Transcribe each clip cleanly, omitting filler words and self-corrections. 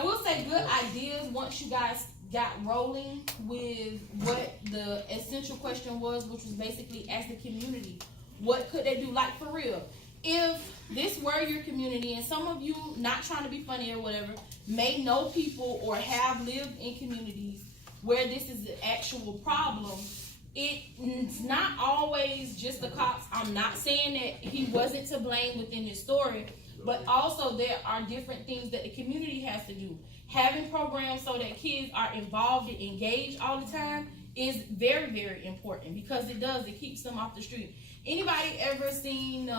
I will say good ideas once you guys got rolling with what the essential question was, which was basically ask the community, what could they do? Like, for real, if this were your community, and some of you, not trying to be funny or whatever, may know people or have lived in communities where this is the actual problem, it's not always just the cops. I'm not saying that he wasn't to blame within this story, but also there are different things that the community has to do. Having programs so that kids are involved and engaged all the time is very, very important, because it keeps them off the street. Anybody ever seen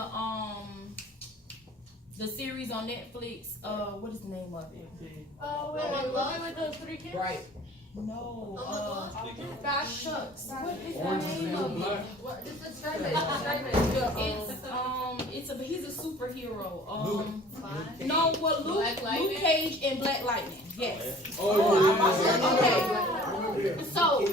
the series on Netflix? What is the name of it? With those 3 kids? Right. No. Gosh shucks. What is the name of it? He's a superhero. Luke Cage and Black Lightning. Yes. Okay. So,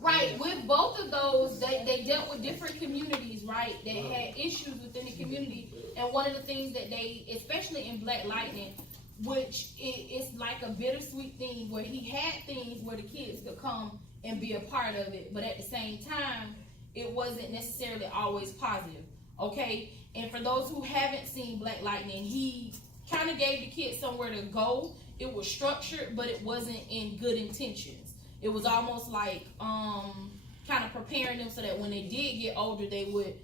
right, with both of those, they dealt with different communities, right? They had issues within the community, and one of the things that they, especially in Black Lightning, which it's like a bittersweet thing, where he had things where the kids could come and be a part of it, but at the same time, it wasn't necessarily always positive, okay? And for those who haven't seen Black Lightning, he kind of gave the kids somewhere to go. It was structured, but it wasn't in good intentions. It was almost like kind of preparing them so that when they did get older, they would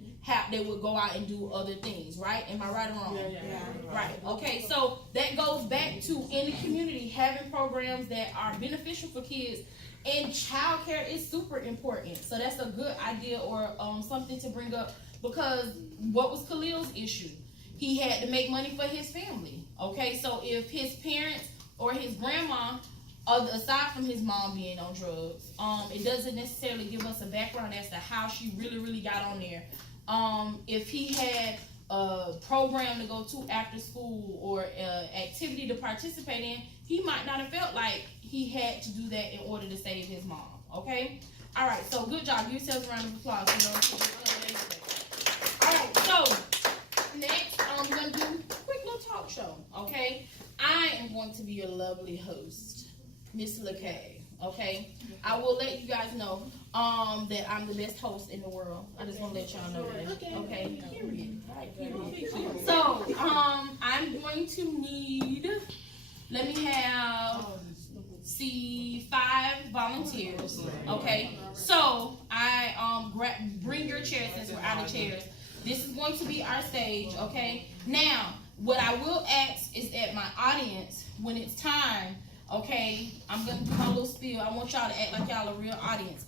go out and do other things, right? Am I right or wrong? Yeah. Right. Okay, so that goes back to, in the community, having programs that are beneficial for kids, and childcare is super important. So that's a good idea, or something to bring up, because what was Khalil's issue? He had to make money for his family. Okay, so if his parents or his grandma, aside from his mom being on drugs, it doesn't necessarily give us a background as to how she really got on there. If he had a program to go to after school, or activity to participate in, he might not have felt like he had to do that in order to save his mom. Okay? All right, so good job. Give yourselves a round of applause. All right, so next, we're going to do a quick little talk show. Okay? I am going to be your lovely host, Miss LaKay. Okay, I will let you guys know that I'm the best host in the world. I just want to let y'all know that. Okay, period. Right, period. So I'm going to need, let me have 5 volunteers. Okay, so I bring your chairs since we're out of chairs. This is going to be our stage. Okay, now what I will ask is that my audience, when it's time, okay, I'm going to do my little spiel. I want y'all to act like y'all a real audience.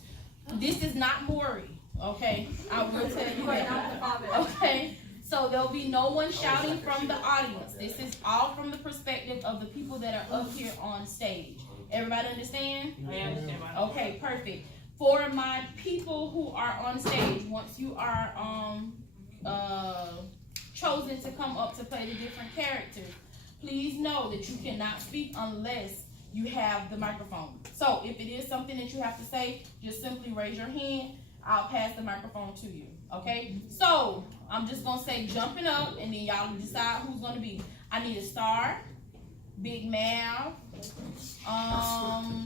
This is not Maury, okay? I will tell you that. Okay? So there'll be no one shouting from the audience. This is all from the perspective of the people that are up here on stage. Everybody understand? I understand. Okay, perfect. For my people who are on stage, once you are chosen to come up to play the different characters, please know that you cannot speak unless you have the microphone. So if it is something that you have to say, just simply raise your hand. I'll pass the microphone to you. Okay? So I'm just going to say jumping up, and then y'all decide who's going to be. I need a star, Big Mal,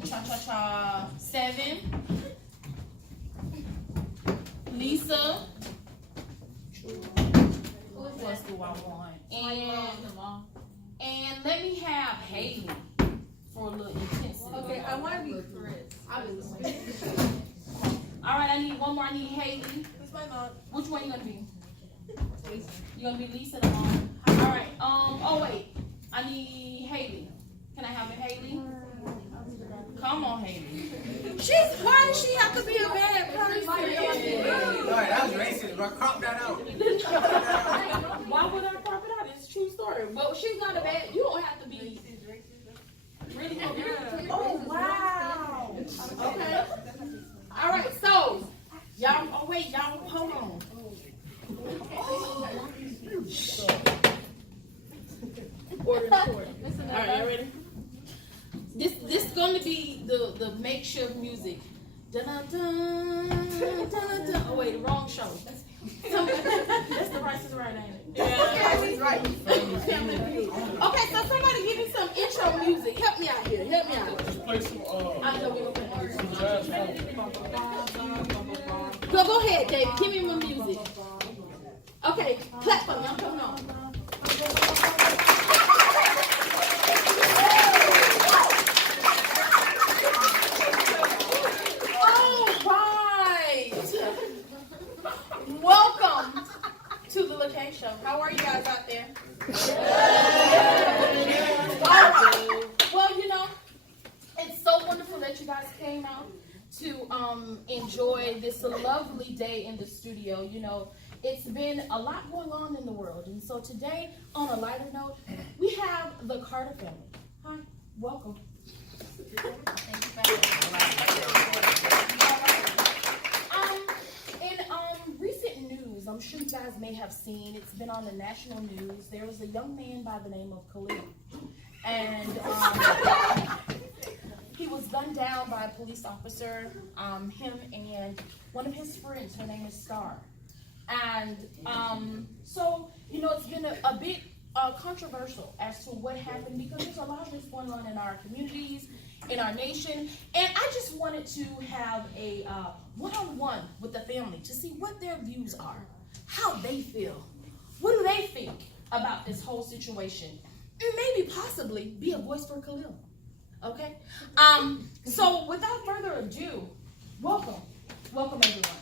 Cha-Cha-Cha, 7, Lisa. Who else do I want? And let me have Haley for a little intensity. Okay, I want to be Chris. All right, I need one more. I need Haley. Who's my mom? Which one you gonna be? You gonna be Lisa the mom? All right. Oh wait, I need Haley. Can I have it, Haley? Come on, Haley. Why does she have to be a bad person? Sorry, that was racist, bro. Crop that out. Why would I crop it out? It's a true story. Well, she's not a bad. You don't have to be. Really? Oh wow. Okay. All right. So y'all. Oh wait, y'all. Hold on. Order. All right, y'all ready? This is going to be the makeshift music. Dun, dun, dun, dun, dun. Oh wait, wrong show. That's the Price is Right, ain't it? Yeah, that's right. Okay, so somebody give me some intro music. help me out. Let's play some I know we don't play. some jazz funk. Go ahead, David. Give me my music. Okay, clap for me. I'm coming on. All right. Welcome to the location. How are you guys out there? Well, you know, it's so wonderful that you guys came out to enjoy this lovely day in the studio. You know, it's been a lot going on in the world, and so today, on a lighter note, we have the Carter family. Hi, welcome. In recent news, I'm sure you guys may have seen, it's been on the national news. There was a young man by the name of Khalil, and he was gunned down by a police officer. Him and one of his friends, her name is Star. And so, you know, it's been a bit controversial as to what happened because there's a lot of this going on in our communities, in our nation. And I just wanted to have a one-on-one with the family to see what their views are, how they feel. What do they think about this whole situation? And maybe possibly be a voice for Khalil. Okay? So without further ado, welcome. Welcome everyone.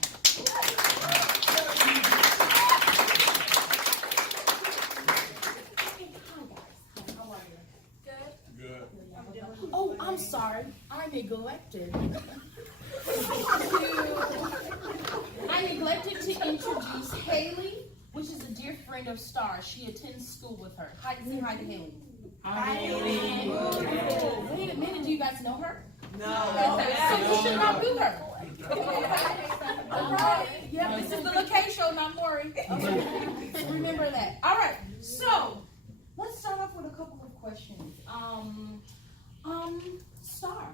Good. Oh, I'm sorry. I neglected. I neglected to introduce Haley, which is a dear friend of Star. She attends school with her. Hi, say hi to Haley. Hi, Haley. Wait a minute. Do you guys know her? No. So you should not do her. All right. Yeah, this is the location, not Maury. Okay. Remember that. All right. So let's start off with a couple of questions. Star.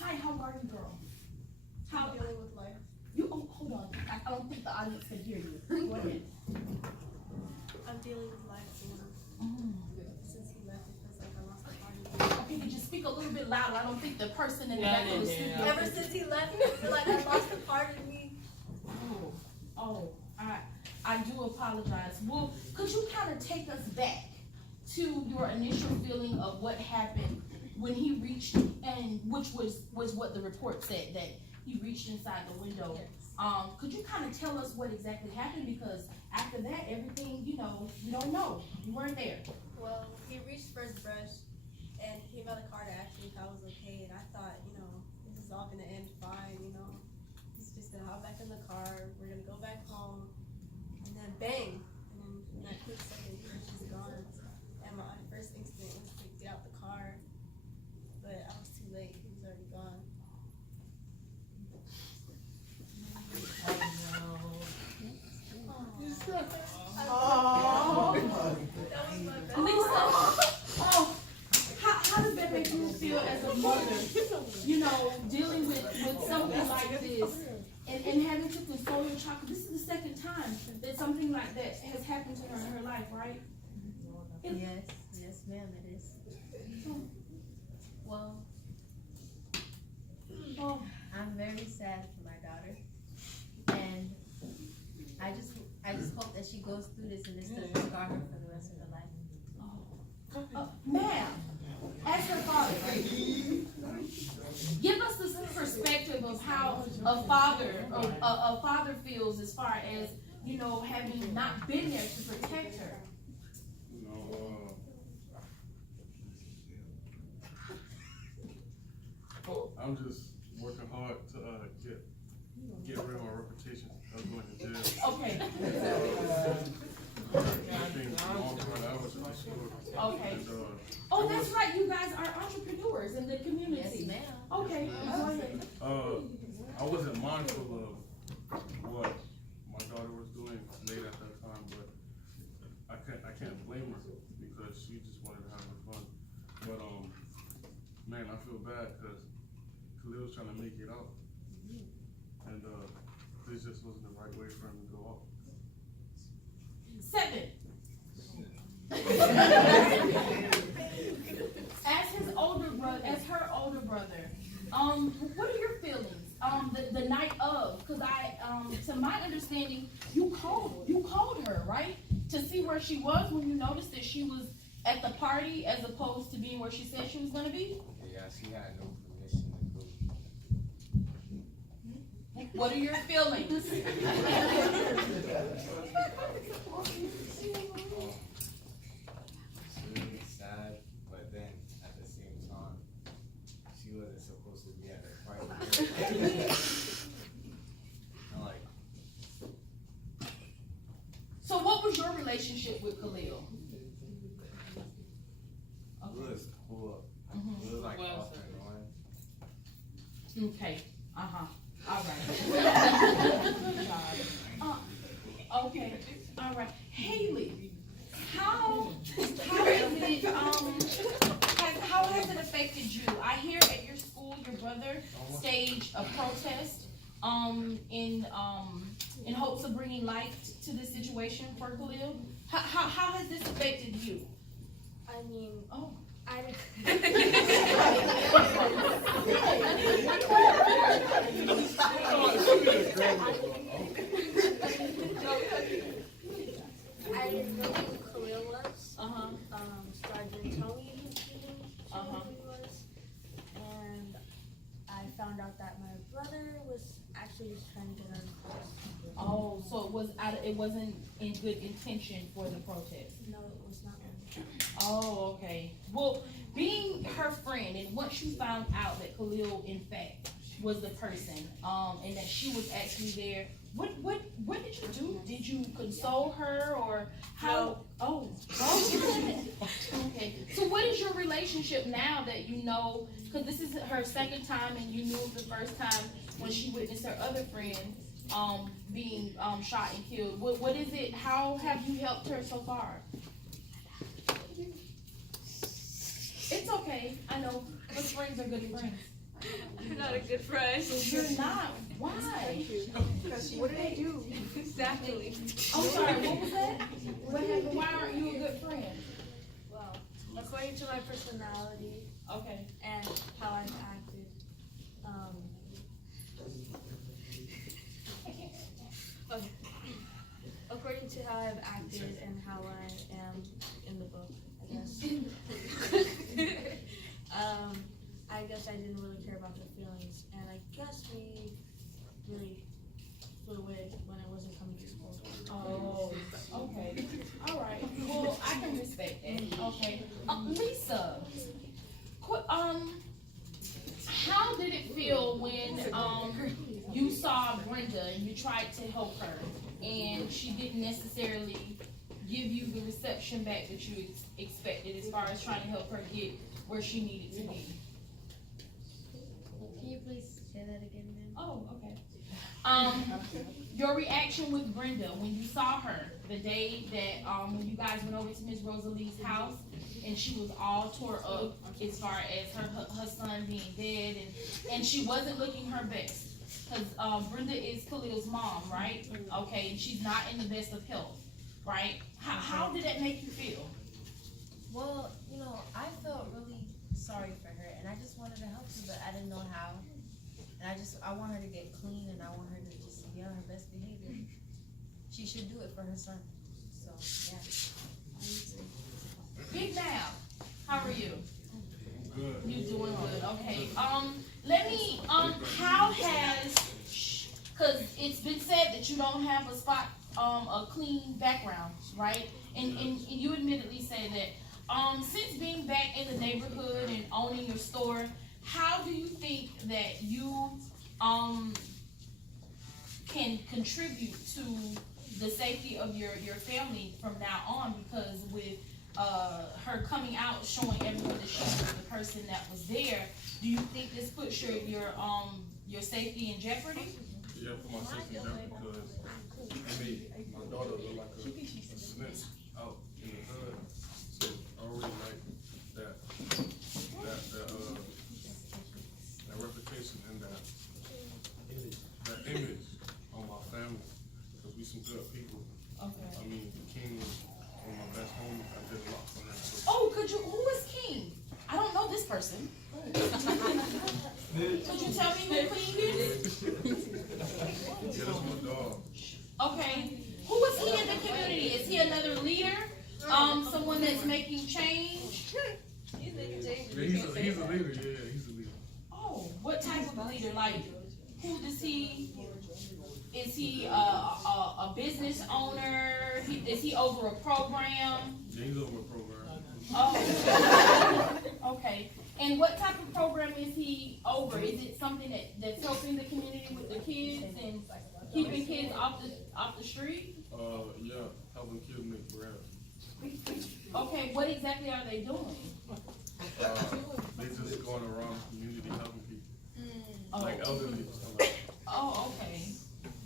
Hi, how are you, girl? How Dealing with life. you? Oh, hold on. I don't think the audience can hear you. Go ahead. I'm dealing with life, you know. Since he left, it feels like I lost the party. Okay, could you speak a little bit louder? I don't think the person in the back of the studio. Ever since he left, I feel like I lost a part of me. Oh, I do apologize. Well, could you kind of take us back to your initial feeling of what happened when he reached, and which was what the report said, that he reached inside the window. Could you kind of tell us what exactly happened? Because after that, everything, you know, you don't know. You weren't there. Well, he reached for his brush and he came out of the car to ask me if I was okay. And I thought, you know, this is all gonna end fine, you know. He's just gonna hop back in the car. We're gonna go back home. And then bang! And then in that quick second, she's gone. And my first instinct was to get out the car. But I was too late. He was already gone. Lisa, how does that make you feel as a mother? You know, dealing with something like this and having to console your child. This is the second time that something like that has happened to her in her life, right? Yes, ma'am, it is. Well, Oh, I'm very sad for my daughter, and I just hope that she goes through this and this doesn't scar her for the rest of her life. ma'am, as her father, give us this perspective of how a father feels as far as, you know, having not been there to protect her. You know, I'm just working hard to get rid of my reputation of going to jail. Okay. Things long run out with the store. Okay. And, Oh, that's right. You guys are entrepreneurs in the community. Yes, ma'am. Okay. Go ahead. I wasn't mindful of what my daughter was doing late at that time, but I can't blame her because she just wanted to have her fun. But man, I feel bad because Khalil's trying to make it out, and this just wasn't the right way for him to go out. 7. to my understanding, you called her, right? To see where she was when you noticed that she was at the party as opposed to being where she said she was gonna be? Yeah, she had no permission to go. What are your feelings? She was sad, but then at the same time, she wasn't supposed to be at the party. I'm like, So what was your relationship with Khalil? it was cool. Mhm. It was like Well off said. and on. Okay, all right. Okay, all right. Haley, how has it affected you? I hear at your school, your brother staged a protest, in hopes of bringing light to this situation for Khalil. How has this affected you? I mean, Oh. I didn't. I didn't know who Khalil was. Uh-huh. Star didn't tell me who he was. And I found out that my brother was actually just trying to get her close. Oh, so it wasn't in good intention for the protest. No, it was not. Oh, okay. Well, being her friend, and once you found out that Khalil, in fact, was the person, and that she was actually there, what did you do? Did you console her, or how? Oh, okay. So, what is your relationship now that you know? Because this is her second time, and you knew the first time when she witnessed her other friend being shot and killed. What is it? How have you helped her so far? It's okay. I know. Good friends are good friends. You're not a good friend. You're not. Why? What did I do? Exactly. I'm sorry. What was that? What happened? Why aren't you a good friend? Well, according to my personality Okay. and how I've acted, okay. According to how I've acted and how I am in the book, I guess. I guess I didn't really care about their feelings, and I guess we really flew away when I wasn't coming to school. Oh, okay. All right. Well, I can respect that. Okay. Lisa, how did it feel when you saw Brenda and you tried to help her, and she didn't necessarily give you the reception back that you expected as far as trying to help her get where she needed to be? Can you please say that again, ma'am? Oh, okay. Your reaction with Brenda when you saw her the day that when you guys went over to Miss Rosalie's house and she was all tore up as far as her son being dead and she wasn't looking her best, because Brenda is Khalil's mom, right? Okay, and she's not in the best of health, right? How did that make you feel? Well, I felt really sorry for her, and I just wanted to help her, but I didn't know how. And I want her to get clean, and I want her to just be on her best behavior. She should do it for her son. So, yeah. Big Mal, how are you? Good. You doing good? Okay. Let me. How has? Because it's been said that you don't have a clean background, right? And you admittedly say that. Since being back in the neighborhood and owning your store, how do you think that you can contribute to the safety of your family from now on? Because with her coming out showing everyone that she was the person that was there, do you think this puts your safety in jeopardy? Yeah, for my safety down because my daughter looked like a snitch out in the hood. So I already like that reputation and that image on my family. Because we some good people. Okay. I mean, King was one of my best homies. I did a lot for him. So Oh, who is King? I don't know this person. Could you tell me who King is? yeah, that's my dog. Okay. Who is he in the community? Is he another leader? Someone that's making change? He's making changes. Yeah, he's a leader. Yeah, he's a leader. Oh, what type of leader? Like, who does he? Is he a business owner? Is he over a program? Yeah, he's over a program. Oh, okay. And what type of program is he over? Is it something that's helping the community with the kids and keeping kids off the street? Yeah, helping kids make bread. Okay, what exactly are they doing? They just going around the community helping people, Oh, like elderly and stuff like that. oh, okay.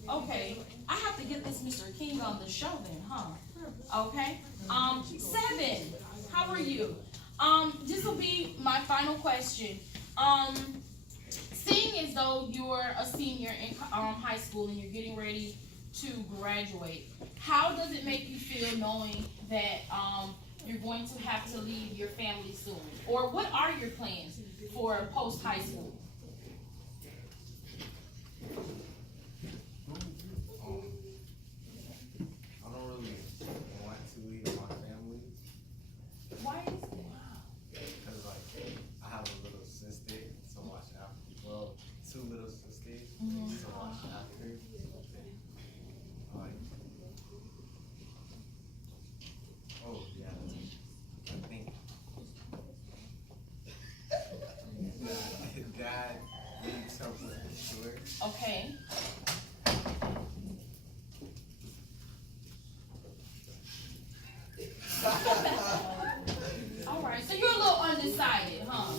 Okay. I have to get this Mr. King on the show then, huh? Okay. 7. How are you? This will be my final question. Seeing as though you're a senior in high school and you're getting ready to graduate, how does it make you feel knowing that you're going to have to leave your family soon? Or what are your plans for post high school? I don't really want to leave my family Why is that? because, like, I have a little sister to watch after. Well, 2 little sisters to watch after. Like, oh yeah, I think Dad needs help for sure. Okay. All right. So you're a little undecided, huh?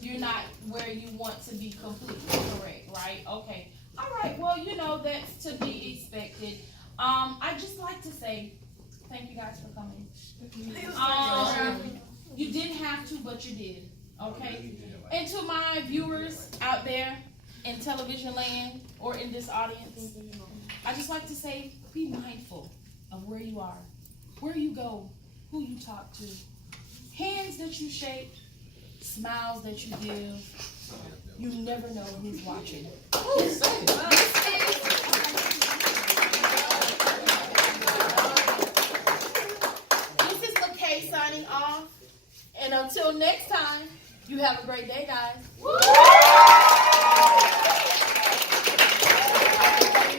You're not where you want to be completely correct, right? Okay. All right. Well, that's to be expected. I'd just like to say thank you guys for coming. You didn't have to, but you did. Okay. And to my viewers out there in television land or in this audience, I just like to say, be mindful of where you are, where you go, who you talk to, hands that you shake, smiles that you give. You never know who's watching. This is LaKay signing off, and until next time, you have a great day, guys.